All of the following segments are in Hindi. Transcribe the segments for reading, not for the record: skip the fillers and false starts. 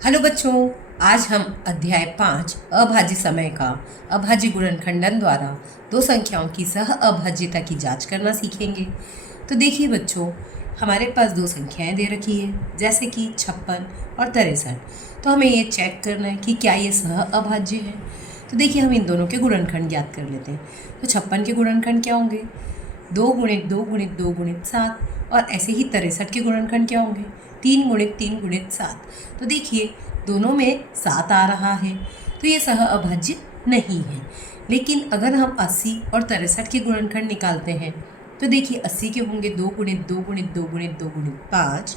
हेलो बच्चों, आज हम अध्याय 5 अभाज्य समय का अभाज्य गुणनखंडन द्वारा दो संख्याओं की सह अभाज्यता की जांच करना सीखेंगे। तो देखिए बच्चों, हमारे पास दो संख्याएं दे रखी है जैसे कि 56 और 63। तो हमें ये चेक करना है कि क्या ये सह अभाज्य है। तो देखिए, हम इन दोनों के गुणनखंड ज्ञात कर लेते हैं। तो 56 के गुणनखंड क्या होंगे? 2 गुणित 2 गुणित 2 गुणित 7। और ऐसे ही 63 के गुणनखंड क्या होंगे? 3 गुणित 3 गुणित 7। तो देखिए, दोनों में 7 आ रहा है, तो ये सह अभाज्य नहीं है। लेकिन अगर हम 80 और 63 के गुणनखंड निकालते हैं तो देखिए, 80 के होंगे 2 गुणित 2 गुणित 2 गुणित 2 गुणित 5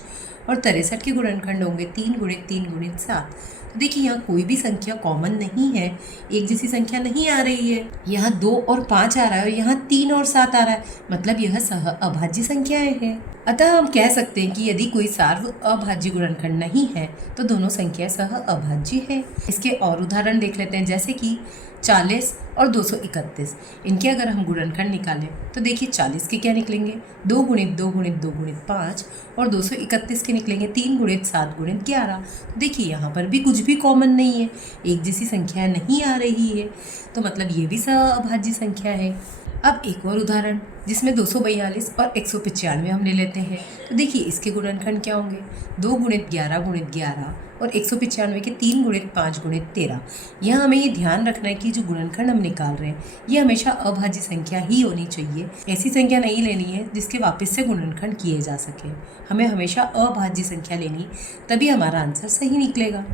और 63 के गुणनखंड होंगे 3 गुणित 3 गुणित 7। तो देखिए, यहाँ कोई भी संख्या कॉमन नहीं है, एक जैसी संख्या नहीं आ रही है। यहाँ 2 और 5 आ रहा है और यहाँ 3 और 7 आ रहा है, मतलब यह सह अभाज्य संख्याएं हैं। अतः हम कह सकते हैं कि यदि कोई सार्व अभाज्य गुणनखंड नहीं है तो दोनों संख्या सह अभाज्य है। इसके और उदाहरण देख लेते हैं, जैसे कि 40 और 231। इनके अगर हम गुणनखंड निकालें तो देखिए, 40 के क्या निकलेंगे? 2 गुणित 2 गुणित 2 गुणित 5 और 231 के निकलेंगे 3 गुणित 7 गुणित 11। तो देखिए, यहाँ पर भी कुछ भी कॉमन नहीं है, एक जैसी संख्या नहीं आ रही है, तो मतलब ये भी सह अभाज्य संख्या है। अब एक और उदाहरण जिसमें 242 और 195 हम ले लेते हैं। तो देखिए, इसके गुणनखंड क्या होंगे? 2 गुणित 11 गुणित 11 और 195 के 3 गुणित 5 गुणित 13। यहाँ हमें ये ध्यान रखना है कि जो गुणनखंड हम निकाल रहे हैं ये हमेशा अभाज्य संख्या ही होनी चाहिए। ऐसी संख्या नहीं लेनी है जिसके वापस से गुणनखंड किए जा सके। हमें हमेशा अभाज्य संख्या लेनी, तभी हमारा आंसर सही निकलेगा।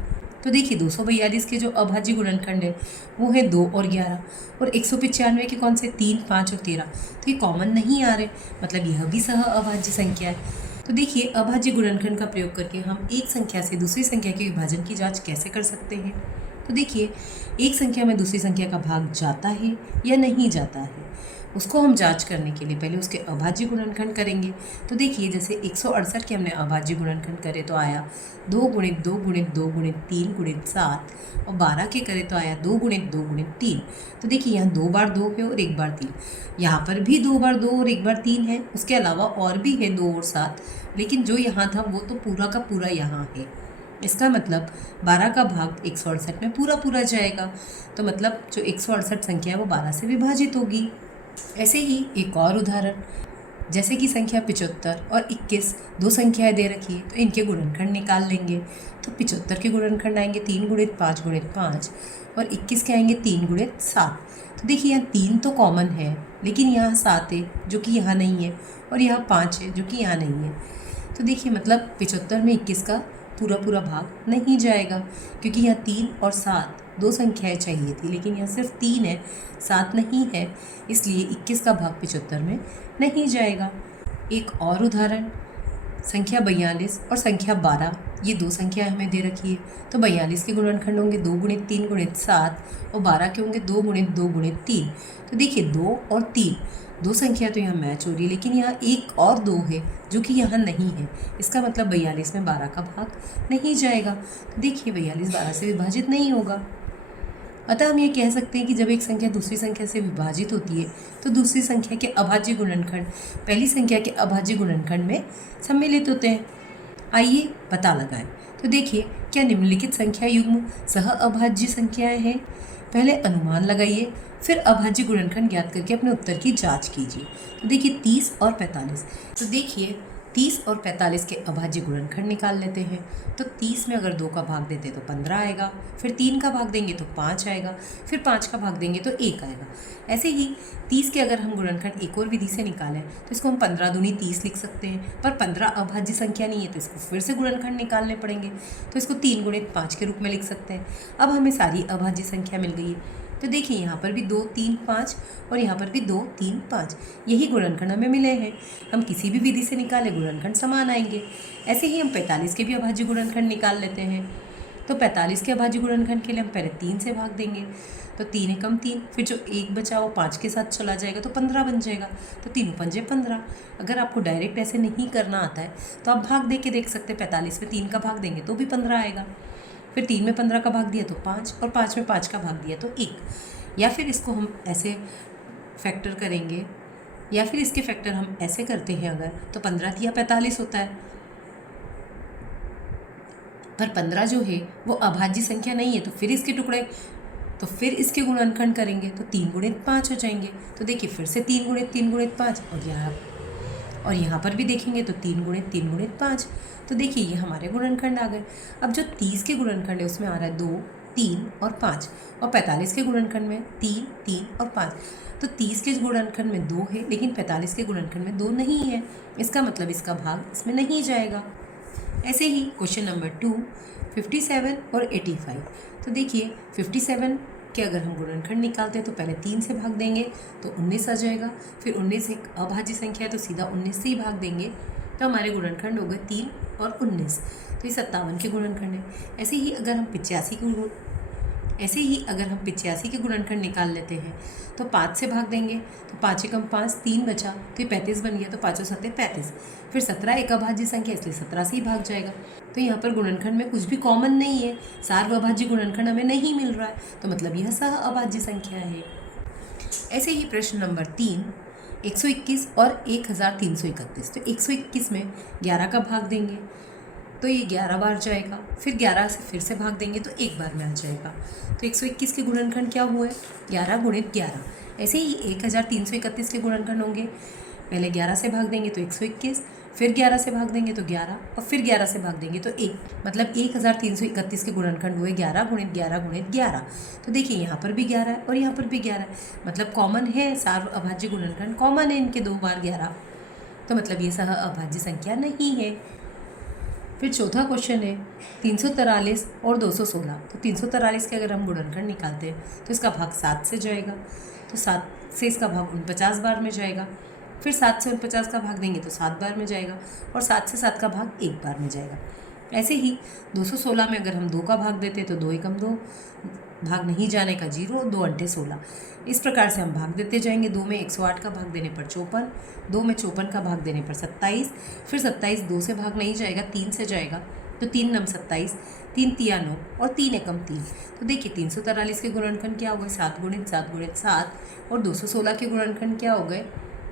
तो देखिए, 242 के जो अभाज्य गुणनखंड है वो है 2 और 11, और 195 के कौन से? 3, 5 और 13। तो ये कॉमन नहीं आ रहे, मतलब यह भी सह अभाज्य संख्या है। तो देखिए, अभाज्य गुणनखंड का प्रयोग करके हम एक संख्या से दूसरी संख्या के विभाजन की जांच कैसे कर सकते हैं। तो देखिए, एक संख्या में दूसरी संख्या का भाग जाता है या नहीं जाता है, उसको हम जांच करने के लिए पहले उसके अभाज्य गुणनखंड करेंगे। तो देखिए, जैसे 168 के हमने अभाज्य गुणनखंड करे तो आया 2 गुणित 2 गुणित 2 गुणित 3 गुणित 7, और 12 के करे तो आया 2 गुणित 2 गुणित 3। तो देखिए, यहाँ 2 बार 2 है और 1 बार 3। यहाँ पर भी 2 बार 2 और 1 बार 3 है, उसके अलावा और भी है 2 और 7, लेकिन जो यहाँ था वो तो पूरा का पूरा यहाँ है। इसका मतलब 12 का भाग 168 में पूरा पूरा जाएगा, तो मतलब जो 168 संख्या है वो 12 से विभाजित होगी। ऐसे ही एक और उदाहरण, जैसे कि संख्या 75 और 21 दो संख्याएं दे रखी है, तो इनके गुणनखंड निकाल लेंगे। तो 75 के गुणनखंड आएंगे 3 गुणित 5 गुणित 5 और 21 के आएंगे 3 गुणित 7। तो देखिए, यहाँ 3 तो कॉमन है, लेकिन यहाँ 7 है जो कि यहाँ नहीं है, और यहाँ 5 है जो कि यहाँ नहीं है। तो देखिए, मतलब 75 में 21 का पूरा पूरा भाग नहीं जाएगा, क्योंकि यहाँ 3 और 7 दो संख्याएं चाहिए थी, लेकिन यहाँ सिर्फ 3 है, 7 नहीं है, इसलिए 21 का भाग 75 में नहीं जाएगा। एक और उदाहरण, संख्या 42 और संख्या 12, ये दो संख्याएं हमें दे रखी है। तो 42 के गुणनखंड होंगे 2 गुणित 3 गुणित 7, और 12 के होंगे 2 गुणित 2 गुणित 3। तो देखिए, 2 और 3 दो संख्या तो यहाँ मैच हो रही है, लेकिन यहाँ एक और 2 है जो कि यहाँ नहीं है। इसका मतलब 42 में 12 का भाग नहीं जाएगा। तो देखिए, 42 12 से विभाजित नहीं होगा। अतः हम ये कह सकते हैं कि जब एक संख्या दूसरी संख्या से विभाजित होती है तो दूसरी संख्या के अभाज्य गुणनखंड पहली संख्या के अभाज्य गुणनखंड में सम्मिलित होते हैं। आइए पता लगाएं। तो देखिए, क्या निम्नलिखित संख्या युग्म सह अभाज्य संख्याएं हैं? पहले अनुमान लगाइए, फिर अभाज्य गुणनखंड ज्ञात करके अपने उत्तर की जांच कीजिए। तो देखिए, 30 और 45। तो देखिए, 30 और 45 के अभाज्य गुणनखंड निकाल लेते हैं। तो 30 में अगर 2 का भाग देते तो 15 आएगा, फिर 3 का भाग देंगे तो 5 आएगा, फिर 5 का भाग देंगे तो 1 आएगा। ऐसे ही 30 के अगर हम गुणनखंड एक और विधि से निकालें तो इसको हम 15 दूनी 30 लिख सकते हैं, पर 15 अभाज्य संख्या नहीं है तो इसको फिर से गुणनखंड निकालने पड़ेंगे। तो इसको 3 गुणित 5 के रूप में लिख सकते हैं। अब हमें सारी अभाज्य संख्या मिल गई है। तो देखिए, यहाँ पर भी 2 3 5 और यहाँ पर भी 2 3 5, यही गुणनखंड हमें मिले हैं। हम किसी भी विधि से निकालें गुणनखंड समान आएंगे। ऐसे ही हम 45 के भी अभाज्य गुणनखंड निकाल लेते हैं। तो 45 के अभाज्य गुणनखंड के लिए हम पहले 3 से भाग देंगे। तो 3 एकम 3, फिर जो 1 बचा वो 5 के साथ चला जाएगा तो 15 बन जाएगा। तो 3 पंजे 15। अगर आपको डायरेक्ट ऐसे नहीं करना आता है तो आप भाग दे के देख सकते हैं। 45 में 3 का भाग देंगे तो भी 15 आएगा, फिर 3 में 15 का भाग दिया तो 5, और 5 में 5 का भाग दिया तो 1। या फिर इसको हम ऐसे फैक्टर करेंगे, या फिर इसके फैक्टर हम ऐसे करते हैं अगर, तो 15 या 45 होता है। पर 15 जो है वो अभाज्य संख्या नहीं है, तो फिर इसके टुकड़े, तो फिर इसके गुणनखंड करेंगे तो 3 गुणित 5 हो जाएंगे। तो देखिए फिर से 3 गुणित 5 और यहाँ पर भी देखेंगे तो 3 गुणित 5। तो देखिए ये हमारे गुणनखंड आ गए। अब जो 30 के गुणनखंड है उसमें आ रहा है 2, 3 और 5, और 45 के गुणनखंड में 3, 3 और 5। तो 30 के गुणनखंड में 2 है, लेकिन 45 के गुणनखंड में 2 नहीं है, इसका मतलब इसका भाग इसमें नहीं जाएगा। ऐसे ही क्वेश्चन नंबर 2, 57 और 85। तो देखिए 57 के अगर हम गुणनखंड निकालते हैं तो पहले 3 से भाग देंगे तो 19 आ जाएगा। फिर 19 एक अभाज्य संख्या है तो सीधा 19 से ही भाग देंगे, तो हमारे गुणनखंड हो गए 3 और 19। तो ये 57 के गुणनखंड है। ऐसे ही अगर हम 85 के गुणनखंड निकाल लेते हैं तो 5 से भाग देंगे, तो 5 एकम 5, 3 बचा तो ये 35 बन गया, तो 5 और 7 35। फिर 17 एक अभाज्य संख्या इसलिए 17 से ही भाग जाएगा। तो यहाँ पर गुणनखंड में कुछ भी कॉमन नहीं है, सार्वअभाज्य गुणनखंड हमें नहीं मिल रहा है, तो मतलब यह सह अभाज्य संख्या है। ऐसे ही प्रश्न नंबर 3, 121 और 1331। तो 121 में 11 का भाग देंगे तो ये 11 बार जाएगा, फिर 11 से फिर से भाग देंगे तो एक बार में आ जाएगा। तो 121 के गुणनखंड क्या हुए? 11 गुणित 11। ऐसे ही 1331 के गुणनखंड होंगे, पहले 11 से भाग देंगे तो 121, फिर 11 से भाग देंगे तो 11, और फिर 11 से भाग देंगे तो 1, मतलब 1331 के गुणनखंड हुए 11 गुणित 11 गुणित 11। तो देखिए यहाँ पर भी 11 है और यहाँ पर भी 11 है, मतलब कॉमन है, सार्वअभाज्य गुणनखंड कॉमन है इनके 2 बार 11, तो मतलब ये सह अभाज्य संख्या नहीं है। फिर चौथा क्वेश्चन है 343 और 216। तो 343 के अगर हम गुणनखंड निकालते हैं तो इसका भाग 7 से जाएगा, तो 7 से इसका भाग 49 बार में जाएगा। फिर 7 से 49 का भाग देंगे तो 7 बार में जाएगा, और 7 से 7 का भाग 1 बार में जाएगा। ऐसे ही 216 में अगर हम 2 का भाग देते तो 2 एकम 2, भाग नहीं जाने का 0, 2 अंठे 16। इस प्रकार से हम भाग देते जाएंगे। 2 में 108 का भाग देने पर 54, 2 में 54 का भाग देने पर 27, फिर 27 2 से भाग नहीं जाएगा, 3 से जाएगा, तो 3 नम 27, 3 तिया 9 और 3 एकम 3। तो देखिए 343 के गुणनखंड क्या हो गए? 7 गुणित 7 गुणित 7, और 216 के गुणनखंड क्या हो गए?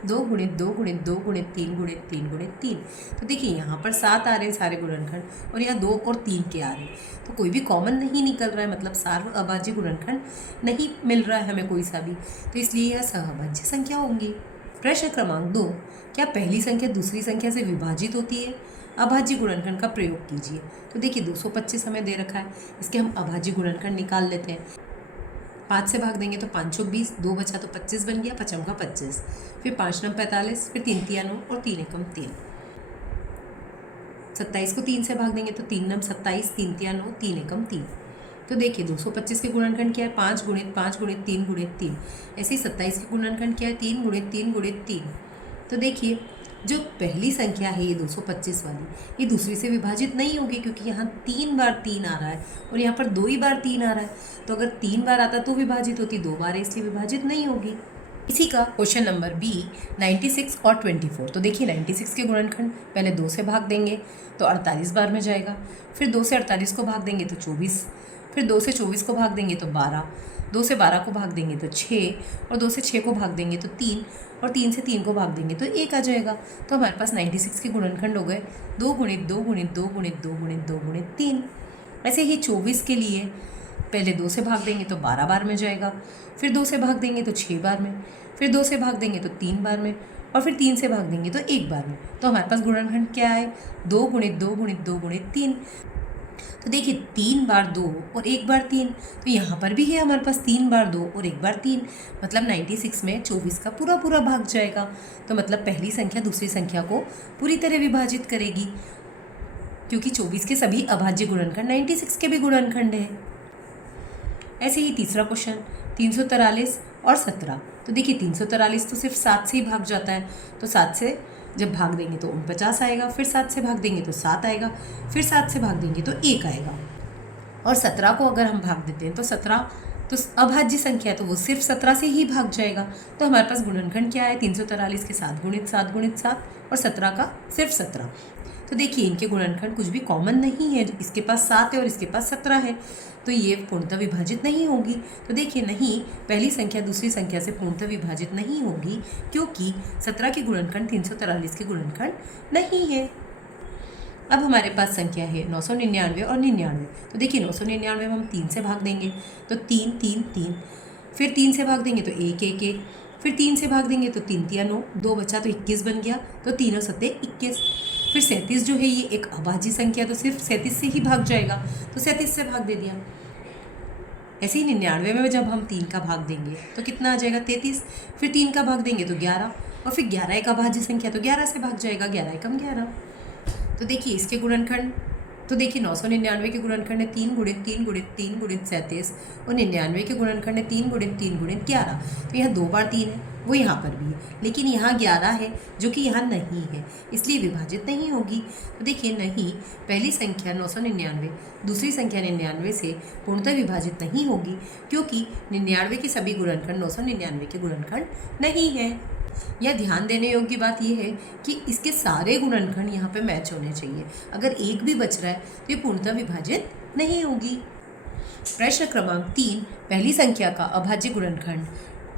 2 गुणित 2 गुणित 2 गुणित 3 गुणित 3 गुणित 3। तो देखिए यहाँ पर 7 आ रहे हैं सारे गुणनखंड, और यहाँ 2 और 3 के आ रहे हैं, तो कोई भी कॉमन नहीं निकल रहा है, मतलब सार्वअभाज्य गुणनखंड नहीं मिल रहा है हमें कोई सा भी, तो इसलिए यह सहअभाज्य संख्या होंगी। प्रश्न क्रमांक 2, क्या पहली संख्या दूसरी संख्या से विभाजित होती है? अभाज्य गुणनखंड का प्रयोग कीजिए। तो देखिए 225 हमें दे रखा है, इसके हम अभाज्य गुणनखंड निकाल लेते हैं। 5 से भाग देंगे तो 5 चौक 20, 2 बचा तो 25 बन गया, 5 का 25, फिर 5 नम 45, फिर 3 तिया 9 और 3 एकम 3। 27 को 3 से भाग देंगे तो 3 नम 27, 3 तिया 9, 3 एकम 3। तो देखिए 225 के गुणनखंड क्या है? 5 गुणित 5 गुणित 3 गुणित 3। ऐसे ही 27 के गुणनखंड क्या है? 3 गुणित 3 गुणित 3। तो देखिए जो पहली संख्या है ये 225 वाली, ये दूसरी से विभाजित नहीं होगी, क्योंकि यहाँ 3 बार 3 आ रहा है और यहाँ पर 2 ही बार 3 आ रहा है, तो अगर 3 बार आता तो विभाजित होती, 2 बार है इसलिए विभाजित नहीं होगी। इसी का क्वेश्चन नंबर बी, 96 और 24। तो देखिए 96 के गुणनखंड पहले 2 से भाग देंगे तो 48 बार में जाएगा, फिर 2 से 48 को भाग देंगे तो 24, फिर 2 से 24 को भाग देंगे तो 12, 2 से 12 को भाग देंगे तो 6, और 2 से 6 को भाग देंगे तो 3, और 3 से 3 को भाग देंगे तो 1 आ जाएगा। तो हमारे पास 96 के गुणनखंड हो गए 2 गुणित 2 गुणित 2 गुणित 2 गुणित 2 गुणित 3। ऐसे ही 24 के लिए पहले 2 से भाग देंगे तो 12 बार में जाएगा, फिर 2 से भाग देंगे तो 6 बार में, फिर 2 से भाग देंगे तो 3 बार में, और फिर 3 से भाग देंगे तो 1 बार में। तो हमारे पास गुणनखंड क्या है? 2 गुणित 2 गुणित 2 गुणित 3। तो देखिए 3 बार 2 और 1 बार 3, तो यहाँ पर भी है हमारे पास 3 बार 2 और 1 बार 3, मतलब 96 में 24 का पूरा पूरा भाग जाएगा। तो मतलब पहली संख्या दूसरी संख्या को पूरी तरह विभाजित करेगी, क्योंकि 24 के सभी अभाज्य गुणनखंड 96 के भी गुणनखंड है। ऐसे ही तीसरा क्वेश्चन 343 और 17। तो देखिए 343 तो सिर्फ 7 से ही भाग जाता है, तो 7 से जब भाग देंगे तो 49 आएगा, फिर 7 से भाग देंगे तो 7 आएगा, फिर 7 से भाग देंगे तो 1 आएगा। और 17 को अगर हम भाग देते हैं तो 17 तो अभाज्य संख्या है, तो वो सिर्फ 17 से ही भाग जाएगा। तो हमारे पास गुणनखंड क्या है? 343 के 7 गुणित 7 गुणित 7 और 17 का सिर्फ 17। तो देखिए इनके गुणनखंड कुछ भी कॉमन नहीं है, इसके पास 7 है और इसके पास 17 है, तो ये पूर्णतः विभाजित नहीं होगी। तो देखिए नहीं, पहली संख्या दूसरी संख्या से पूर्णतः विभाजित नहीं होगी, क्योंकि 17 के गुणनखंड 343 के गुणनखंड नहीं है। अब हमारे पास संख्या है 999 और 99। तो देखिए 999 में हम 3 से भाग देंगे तो 3 3 3, फिर 3 से भाग देंगे तो 1 1 1, फिर 3 से भाग देंगे तो 3 3 9, 2 बचा तो 21 बन गया, तो 3 और 7 21। फिर 37 जो है ये एक अभाज्य संख्या, तो सिर्फ 37 से ही भाग जाएगा, तो 37 से भाग दे दिया। ऐसे ही 99 में जब हम 3 का भाग देंगे तो कितना आ जाएगा 33, फिर 3 का भाग देंगे तो 11, और फिर 11 एक अभाज्य संख्या, तो 11 से भाग जाएगा, 11 एकम 11। तो देखिए इसके गुणनखंड, तो देखिए 999 के गुणनखंड है 3 गुणित 3 गुणित 3 गुणित 37, और 99 के गुणनखंड है 3 गुणित 3 गुणित 11। तो यहाँ 2 बार 3 है, वो यहाँ पर भी है, लेकिन यहाँ 11 है जो कि यहाँ नहीं है, इसलिए विभाजित नहीं होगी। तो देखिए नहीं, पहली संख्या 999 दूसरी संख्या 99 से पूर्णतः विभाजित नहीं होगी, क्योंकि 99 के सभी गुणनखंड 999 के गुणनखंड नहीं है। यह ध्यान देने योग्य बात यह है कि इसके सारे गुणनखंड यहाँ पे मैच होने चाहिए। अगर एक भी बच रहा है तो ये पूर्णतः विभाजित नहीं होगी। प्रश्न क्रमांक 3, पहली संख्या का अभाज्य गुणनखंड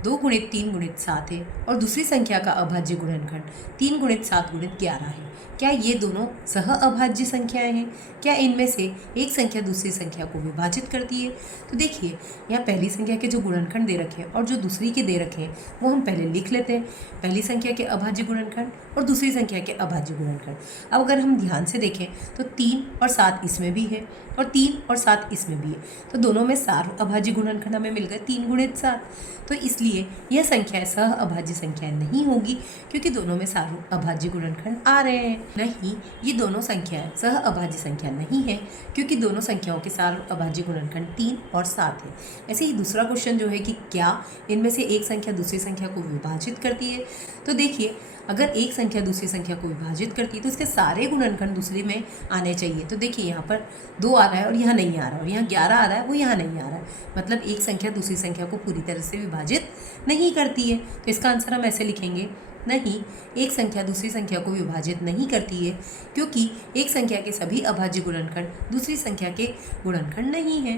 2 गुणित 3 गुणित 7 है और दूसरी संख्या का अभाज्य गुणनखंड 3 गुणित 7 गुणित 11 है। क्या ये दोनों सह अभाज्य संख्याएं हैं? क्या इनमें से एक संख्या दूसरी संख्या को विभाजित करती है? तो देखिए यहाँ पहली संख्या के जो गुणनखंड दे रखे हैं और जो दूसरी के दे रखे हैं वो हम पहले लिख लेते हैं, पहली संख्या के अभाज्य गुणनखंड और दूसरी संख्या के अभाज्य गुणनखंड। अब अगर हम ध्यान से देखें तो 3 और 7 इसमें भी है और 3 और 7 इसमें भी है, तो दोनों में सार अभाज्य गुणनखंड हमें मिल गए 3 गुणित 7। तो इसलिए यह संख्याएं सह अभाज्य संख्याएं नहीं होगी, क्योंकि दोनों में सार अभाज्य गुणनखंड आ रहे हैं। नहीं, ये दोनों संख्याएं सह अभाज्य संख्या नहीं है, क्योंकि दोनों संख्याओं के सार अभाज्य गुणनखंड 3 और 7 है। ऐसे ही दूसरा क्वेश्चन जो है कि क्या इनमें से एक संख्या दूसरी संख्या को विभाजित करती है? तो देखिए अगर एक संख्या दूसरी संख्या को विभाजित करती है तो इसके सारे गुणनखंड दूसरी में आने चाहिए। तो देखिए यहाँ पर 2 आ रहा है और यहाँ नहीं आ रहा है, और यहाँ 11 आ रहा है, वो यहाँ नहीं आ रहा है, मतलब एक संख्या दूसरी संख्या को पूरी तरह से विभाजित नहीं करती है। तो इसका आंसर हम ऐसे लिखेंगे, नहीं, एक संख्या दूसरी संख्या को विभाजित नहीं करती है, क्योंकि एक संख्या के सभी अभाज्य गुणनखंड दूसरी संख्या के गुणनखंड नहीं है।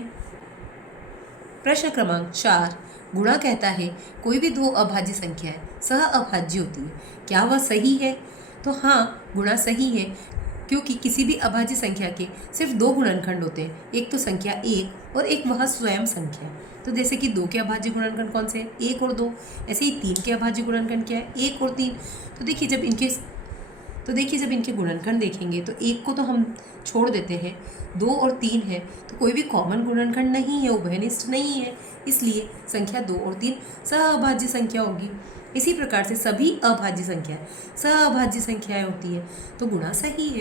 प्रश्न क्रमांक 4, गुणा कहता है कोई भी 2 अभाज्य संख्याएं सह अभाज्य होती है, क्या वह सही है? तो हाँ, गुणा सही है, क्योंकि किसी भी अभाज्य संख्या के सिर्फ 2 गुणनखंड होते हैं, एक तो संख्या 1 और एक वह स्वयं संख्या। तो जैसे कि 2 के अभाज्य गुणनखंड कौन से हैं? 1 और 2। ऐसे ही 3 के अभाज्य गुणनखंड क्या है? 1 और 3। तो देखिए जब इनके गुणनखंड देखेंगे तो 1 को तो हम छोड़ देते हैं, 2 और 3 है, तो कोई भी कॉमन गुणनखंड नहीं है, उभयनिष्ठ नहीं है, इसलिए संख्या 2 और 3 सह अभाज्य संख्या होगी। इसी प्रकार से सभी अभाज्य संख्याएं सह अभाज्य संख्याएं होती है, तो गुणा सही है।